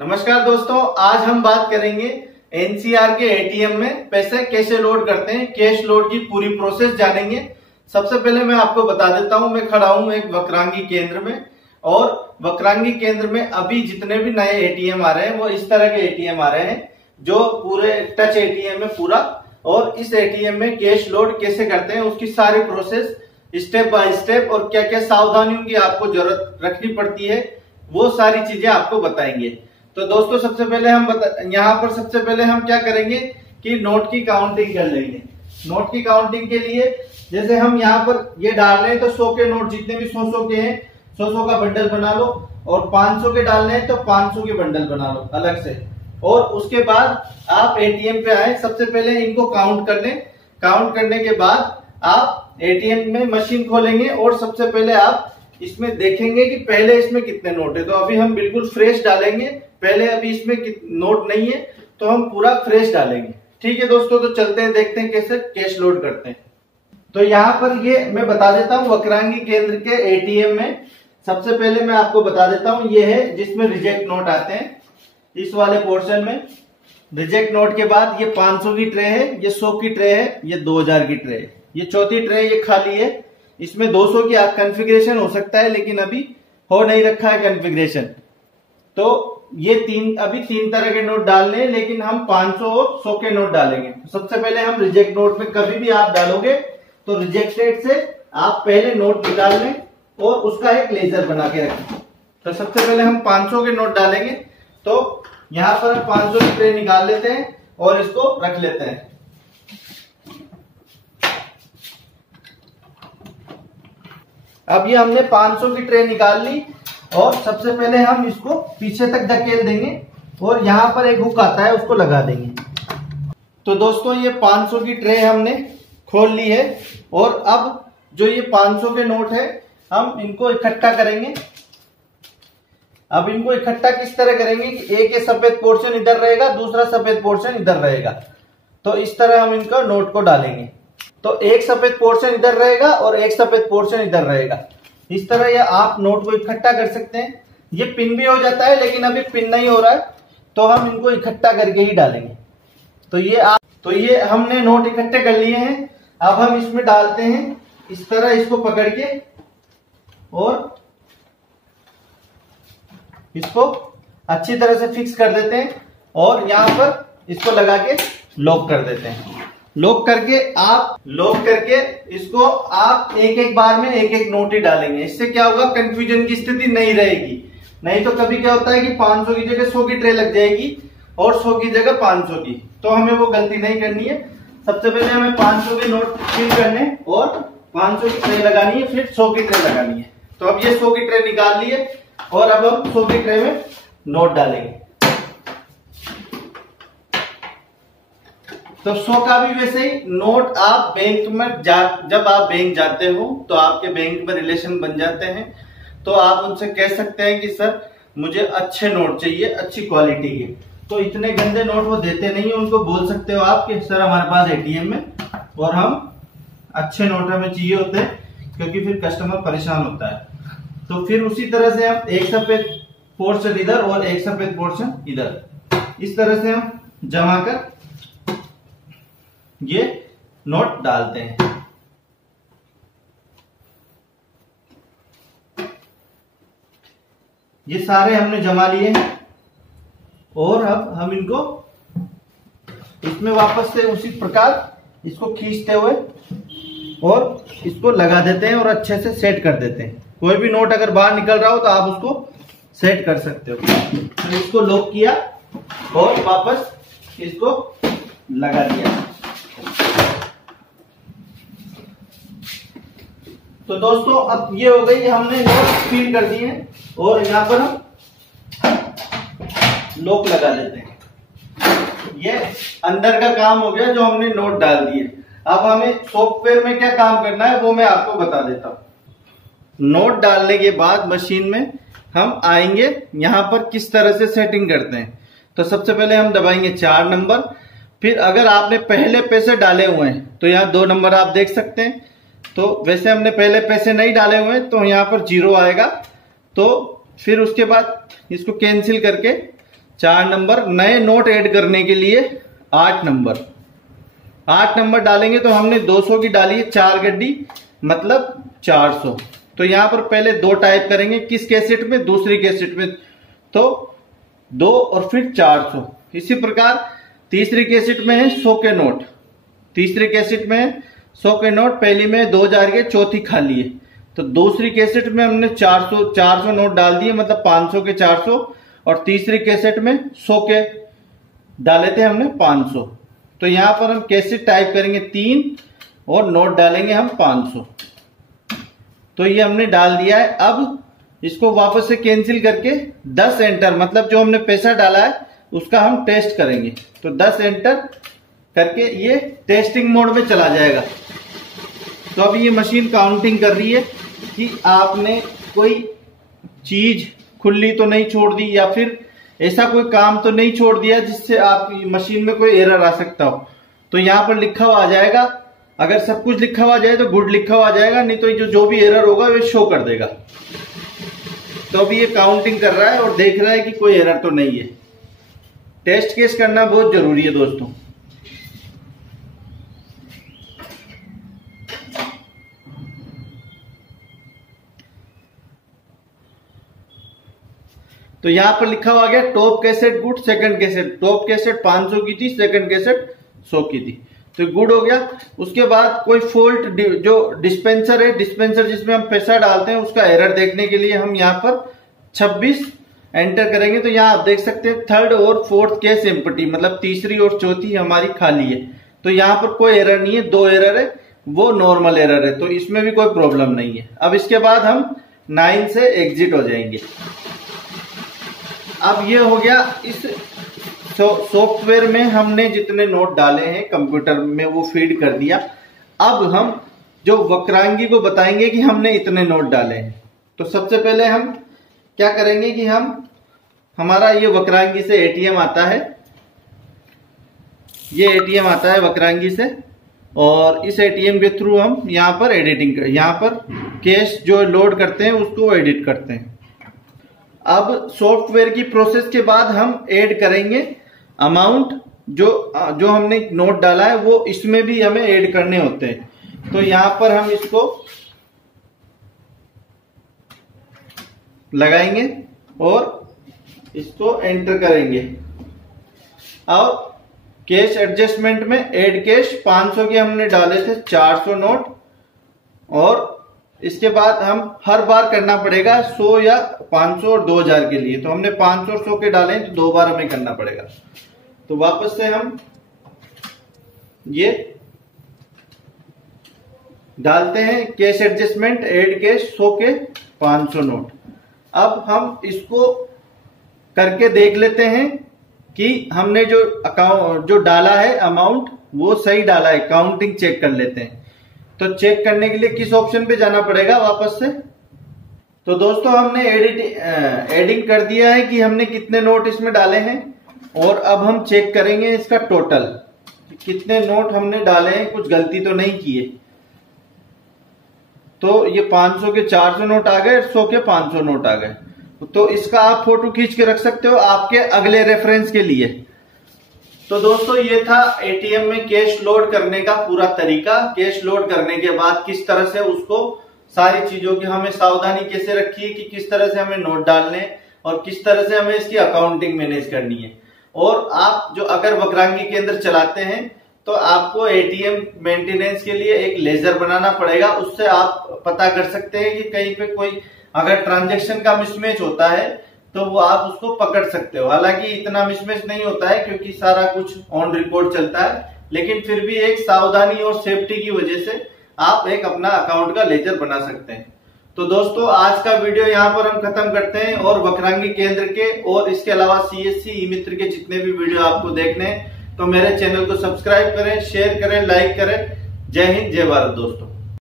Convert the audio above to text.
नमस्कार दोस्तों, आज हम बात करेंगे एनसीआर के एटीएम में पैसे कैसे लोड करते हैं। कैश लोड की पूरी प्रोसेस जानेंगे। सबसे पहले मैं आपको बता देता हूं, मैं खड़ा हूं एक वक्रांगी केंद्र में और वक्रांगी केंद्र में अभी जितने भी नए एटीएम आ रहे हैं वो इस तरह के एटीएम आ रहे हैं जो पूरे टच एटीएम है पूरा। और इस एटीएम में कैश लोड कैसे करते हैं उसकी सारी प्रोसेस स्टेप बाय स्टेप और क्या क्या सावधानियों की आपको जरूरत रखनी पड़ती है वो सारी चीजें आपको बताएंगे। तो दोस्तों सबसे पहले सबसे पहले हम क्या करेंगे कि नोट की काउंटिंग कर लेंगे। नोट की काउंटिंग के लिए जैसे हम यहाँ पर ये डाल रहे हैं तो 100 के नोट जितने भी 100 के हैं 100 का बंडल बना लो, और 500 के डालने हैं तो 500 के बंडल बना लो अलग से। और उसके बाद आप एटीएम पे आए, सबसे पहले इनको काउंट कर लें। काउंट करने के बाद आप एटीएम में मशीन खोलेंगे और सबसे पहले आप इसमें देखेंगे कि पहले इसमें कितने नोट है। तो अभी हम बिल्कुल फ्रेश डालेंगे, पहले अभी इसमें नोट नहीं है तो हम पूरा फ्रेश डालेंगे। ठीक है दोस्तों, तो चलते हैं देखते हैं कैसे कैश लोड करते हैं। तो यहाँ पर ये मैं बता देता हूँ वक्रांगी केंद्र के एटीएम में सबसे पहले मैं आपको बता देता हूँ ये है जिसमें रिजेक्ट नोट आते हैं। इस वाले पोर्शन में रिजेक्ट नोट के बाद ये 500 की ट्रे है, ये 100 की ट्रे है, ये 2000 की ट्रे है, ये चौथी ट्रे ये खाली है। इसमें 200 की कॉन्फ़िगरेशन हो सकता है लेकिन अभी हो नहीं रखा है कॉन्फ़िगरेशन। तो ये अभी तीन तरह के नोट डालने हैं लेकिन हम 500 और 100 के नोट डालेंगे। सबसे पहले हम रिजेक्ट नोट में कभी भी आप डालोगे तो रिजेक्टेड से आप पहले नोट निकाल लें और उसका एक लेजर बना के रखें। तो सबसे पहले हम 500 के नोट डालेंगे। तो यहां पर 500 की ट्रे निकाल लेते हैं और इसको रख लेते हैं। अब ये हमने 500 की ट्रे निकाल ली और सबसे पहले हम इसको पीछे तक धकेल देंगे और यहां पर एक हुक आता है उसको लगा देंगे। तो दोस्तों ये 500 की ट्रे हमने खोल ली है और अब जो ये 500 के नोट है हम इनको इकट्ठा करेंगे। अब इनको इकट्ठा किस तरह करेंगे कि एक सफेद पोर्शन इधर रहेगा, दूसरा सफेद पोर्शन इधर रहेगा। तो इस तरह हम इनको नोट को डालेंगे। तो एक सफेद पोर्शन इधर रहेगा और एक सफेद पोर्शन इधर रहेगा। इस तरह या आप नोट को इकट्ठा कर सकते हैं। ये पिन भी हो जाता है लेकिन अभी पिन नहीं हो रहा है तो हम इनको इकट्ठा करके ही डालेंगे। तो ये हमने नोट इकट्ठे कर लिए हैं। अब हम इसमें डालते हैं इस तरह, इसको पकड़ के और इसको अच्छी तरह से फिक्स कर देते हैं और यहां पर इसको लगा के लॉक कर देते हैं। लॉक करके इसको आप एक एक बार में एक एक नोट ही डालेंगे। इससे क्या होगा, कंफ्यूजन की स्थिति नहीं रहेगी। नहीं तो कभी क्या होता है कि 500 की जगह 100 की ट्रे लग जाएगी और 100 की जगह 500 की, तो हमें वो गलती नहीं करनी है। सबसे पहले हमें 500 के नोट फिल करने और 500 की ट्रे लगानी है, फिर 100 की ट्रे लगानी है। तो अब ये 100 की ट्रे निकाल लिए और अब हम 100 की ट्रे में नोट डालेंगे। तो 100 का भी वैसे ही नोट आप बैंक में जब आप बैंक जाते हो तो आपके बैंक में रिलेशन बन जाते हैं। तो आप उनसे कह सकते हैं कि सर मुझे अच्छे नोट चाहिए, अच्छी क्वालिटी के। तो इतने गंदे नोट वो देते नहीं है, उनको बोल सकते हो आप कि सर हमारे पास एटीएम में और हम अच्छे नोट हमें चाहिए होते हैं, क्योंकि फिर कस्टमर परेशान होता है। तो फिर उसी तरह से हम एक सफेद पोर्शन इधर और एक सफेद पोर्शन इधर, इस तरह से हम जमा कर ये नोट डालते हैं। ये सारे हमने जमा लिए हैं और अब हम इनको इसमें वापस से उसी प्रकार इसको खींचते हुए और इसको लगा देते हैं और अच्छे से सेट कर देते हैं। कोई भी नोट अगर बाहर निकल रहा हो तो आप उसको सेट कर सकते हो। तो इसको लॉक किया और वापस इसको लगा दिया। तो दोस्तों अब ये हो गई, हमने नोट फिल कर दिए हैं और यहाँ पर हम लॉक लगा देते हैं। ये अंदर का काम हो गया जो हमने नोट डाल दिए। अब हमें सॉफ्टवेयर में क्या काम करना है वो मैं आपको बता देता हूं। नोट डालने के बाद मशीन में हम आएंगे, यहां पर किस तरह से सेटिंग करते हैं। तो सबसे पहले हम दबाएंगे 4 नंबर। फिर अगर आपने पहले पैसे डाले हुए हैं तो यहाँ 2 नंबर आप देख सकते हैं। तो वैसे हमने पहले पैसे नहीं डाले हुए तो यहाँ पर 0 आएगा। तो फिर उसके बाद इसको कैंसिल करके 4 नंबर, नए नोट ऐड करने के लिए 8 नंबर। 8 नंबर डालेंगे तो हमने 200 की डाली है, 4 गड्डी मतलब 400। तो यहां पर पहले 2 टाइप करेंगे, किस कैसेट में, दूसरी कैसेट में, तो 2 और फिर 400। इसी प्रकार तीसरी कैसेट में है 100 के नोट, तीसरी कैसेट में है 100 के नोट, पहली में 2000 के, चौथी खाली है। तो दूसरी कैसेट में हमने 400 नोट डाल दिए, मतलब 500 के 400, और तीसरी कैसेट में 100 के डाले थे हमने 500। तो यहां पर हम कैसेट टाइप करेंगे 3 और नोट डालेंगे हम 500। तो ये हमने डाल दिया है। अब इसको वापस से कैंसिल करके 10 एंटर, मतलब जो हमने पैसा डाला है उसका हम टेस्ट करेंगे। तो 10 एंटर करके ये टेस्टिंग मोड में चला जाएगा। तो अब ये मशीन काउंटिंग कर रही है कि आपने कोई चीज खुली तो नहीं छोड़ दी, या फिर ऐसा कोई काम तो नहीं छोड़ दिया जिससे आपकी मशीन में कोई एरर आ सकता हो। तो यहां पर लिखा हुआ आ जाएगा, अगर सब कुछ लिखा हुआ जाए तो गुड लिखा हुआ आ जाएगा, नहीं तो जो भी एरर होगा वो शो कर देगा। तो अभी ये काउंटिंग कर रहा है और देख रहा है कि कोई एरर तो नहीं है। टेस्ट केस करना बहुत जरूरी है दोस्तों। तो यहां पर लिखा हुआ गया top cassette good, second cassette, top cassette 500 की थी, सेकंड कैसेट 100 की थी, तो गुड हो गया। उसके बाद कोई फॉल्ट, जो डिस्पेंसर है, डिस्पेंसर जिसमें हम पैसा डालते हैं उसका एरर देखने के लिए हम यहाँ पर 26 एंटर करेंगे। तो यहाँ आप देख सकते हैं थर्ड और फोर्थ केस एम्प्टी, मतलब तीसरी और चौथी हमारी खाली है। तो यहाँ पर कोई एरर नहीं है, 2 एरर है, वो नॉर्मल एरर है, तो इसमें भी कोई प्रॉब्लम नहीं है। अब इसके बाद हम 9 से एग्जिट हो जाएंगे। अब ये हो गया, इस सॉफ्टवेयर में हमने जितने नोट डाले हैं कंप्यूटर में वो फीड कर दिया। अब हम जो वक्रांगी को बताएंगे कि हमने इतने नोट डाले हैं। तो सबसे पहले हम क्या करेंगे कि हमारा ये वक्रांगी से एटीएम आता है, ये एटीएम आता है वक्रांगी से, और इस एटीएम के थ्रू हम यहाँ पर एडिटिंग कर, यहाँ पर कैश जो लोड करते हैं उसको एडिट करते हैं। अब सॉफ्टवेयर की प्रोसेस के बाद हम ऐड करेंगे अमाउंट, जो हमने नोट डाला है वो इसमें भी हमें ऐड करने होते हैं। तो यहां पर हम इसको लगाएंगे और इसको एंटर करेंगे। अब कैश एडजस्टमेंट में ऐड कैश 500 के हमने डाले थे 400 नोट, और इसके बाद हम हर बार करना पड़ेगा 100 या 500 और 2000 के लिए। तो हमने 500 और 100 के डाले तो 2 बार हमें करना पड़ेगा। तो वापस से हम ये डालते हैं कैश एडजस्टमेंट ऐड कैश 100 के 500 नोट। अब हम इसको करके देख लेते हैं कि हमने जो डाला है अमाउंट वो सही डाला है, काउंटिंग चेक कर लेते हैं। तो चेक करने के लिए किस ऑप्शन पे जाना पड़ेगा वापस से। तो दोस्तों हमने एडिंग कर दिया है कि हमने कितने नोट इसमें डाले हैं, और अब हम चेक करेंगे इसका टोटल, कितने नोट हमने डाले हैं, कुछ गलती तो नहीं की है। तो ये 500 के 400 नोट आ गए, 100 के 500 नोट आ गए। तो इसका आप फोटो खींच के रख सकते हो आपके अगले रेफरेंस के लिए। तो दोस्तों ये था एटीएम में कैश लोड करने का पूरा तरीका। कैश लोड करने के बाद किस तरह से उसको सारी चीजों की हमें सावधानी कैसे रखी है कि किस तरह से हमें नोट डालने और किस तरह से हमें इसकी अकाउंटिंग मैनेज करनी है। और आप जो अगर वक्रांगी केंद्र चलाते हैं तो आपको एटीएम मेंटेनेंस के लिए एक लेजर बनाना पड़ेगा। उससे आप पता कर सकते हैं कि कहीं पे कोई अगर ट्रांजैक्शन का मिसमैच होता है तो वो आप उसको पकड़ सकते हो। हालांकि इतना मिसमैच नहीं होता है क्योंकि सारा कुछ ऑन रिकॉर्ड चलता है, लेकिन फिर भी एक सावधानी और सेफ्टी की वजह से आप एक अपना अकाउंट का लेजर बना सकते हैं। तो दोस्तों आज का वीडियो यहाँ पर हम खत्म करते हैं, और वक्रांगी केंद्र के और इसके अलावा सीएससी ई मित्र के जितने भी वीडियो आपको देखने हैं तो मेरे चैनल को सब्सक्राइब करें, शेयर करें, लाइक करें। जय हिंद, जय भारत दोस्तों।